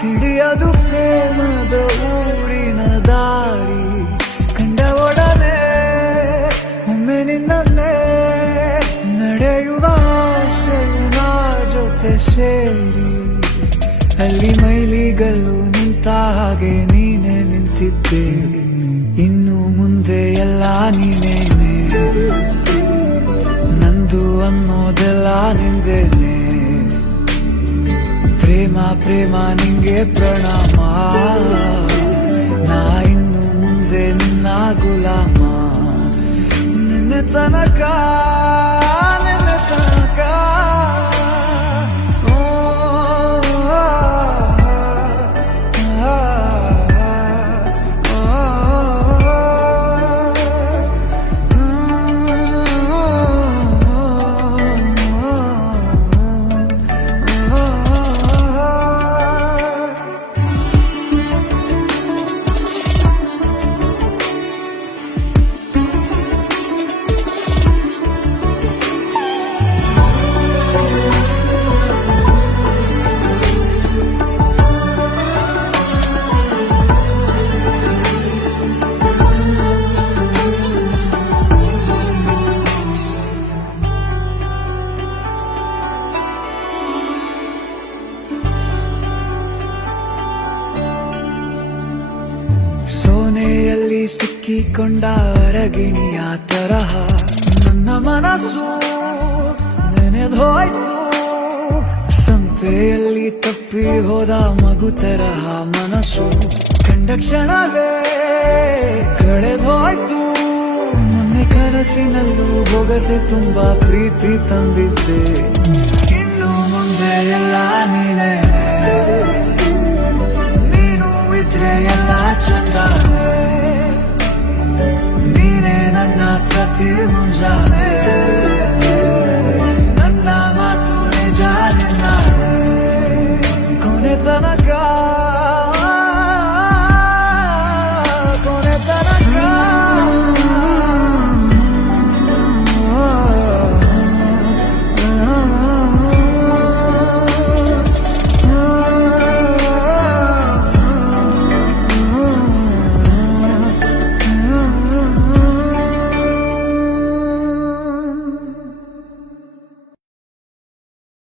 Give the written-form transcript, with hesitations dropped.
ತಿಳಿಯದು ಪ್ರೇಮದ ಊರಿನ ದಾರಿ. ಕಂಡ ಒಡನೆ ಒಮ್ಮೆ ನಿನ್ನನ್ನೇ ನಡೆಯುವ ಆಸೆಯ ಜೊತೆ ಸೇರಿ, ಅಲ್ಲಿ ಮೈಲಿಗಲ್ಲು ನಿಂತ ಹಾಗೆ ನೀನೆ ನಿಂತಿದ್ದೆ. ಇನ್ನು ಮುಂದೆ ಎಲ್ಲ ನೀನೇನೆ, ನಂದು ಅನ್ನೋದೆಲ್ಲ ನಿಂದೇನೆ. ಪ್ರೇಮ ಪ್ರೇಮ ನಿಂಗೆ ಪ್ರಣಾಮ, ನಾ ಇನ್ನು ಮುಂದೆ ನಿನ್ನ ಗುಲಾಮ. ನಿನ್ನೆ ತನಕ ನಿನ್ನೆ ತನಕ ಸೋನೆಯಲ್ಲಿ ಸಿಕ್ಕಿಕೊಂಡ ಅರಗಿಣಿಯ ತರಹ ನನ್ನ ಮನಸ್ಸು ನೆನೆದೋಯ್ತು. ಸಂತೆಯಲ್ಲಿ ತಪ್ಪಿ ಹೋದ ಮಗು ತರಹ ಮನಸ್ಸು ಕಂಡ ಕ್ಷಣವೇ ಕಳೆದೋಯ್ತು. ಮೊನ್ನೆ ಕನಸಿನಲ್ಲೂ ಬೊಗಸೆ ತುಂಬಾ ಪ್ರೀತಿ ತಂದಿದ್ದೆ. ಇನ್ನು ಮುಂದೆ ಎಲ್ಲ ನೀನೇ, ನೀನು ಇದ್ರೆ ಎಲ್ಲ ಚಂದವೇ. ನೀನೇ ನನ್ನ ಪ್ರತಿ ಮುಂಜಾನೆ.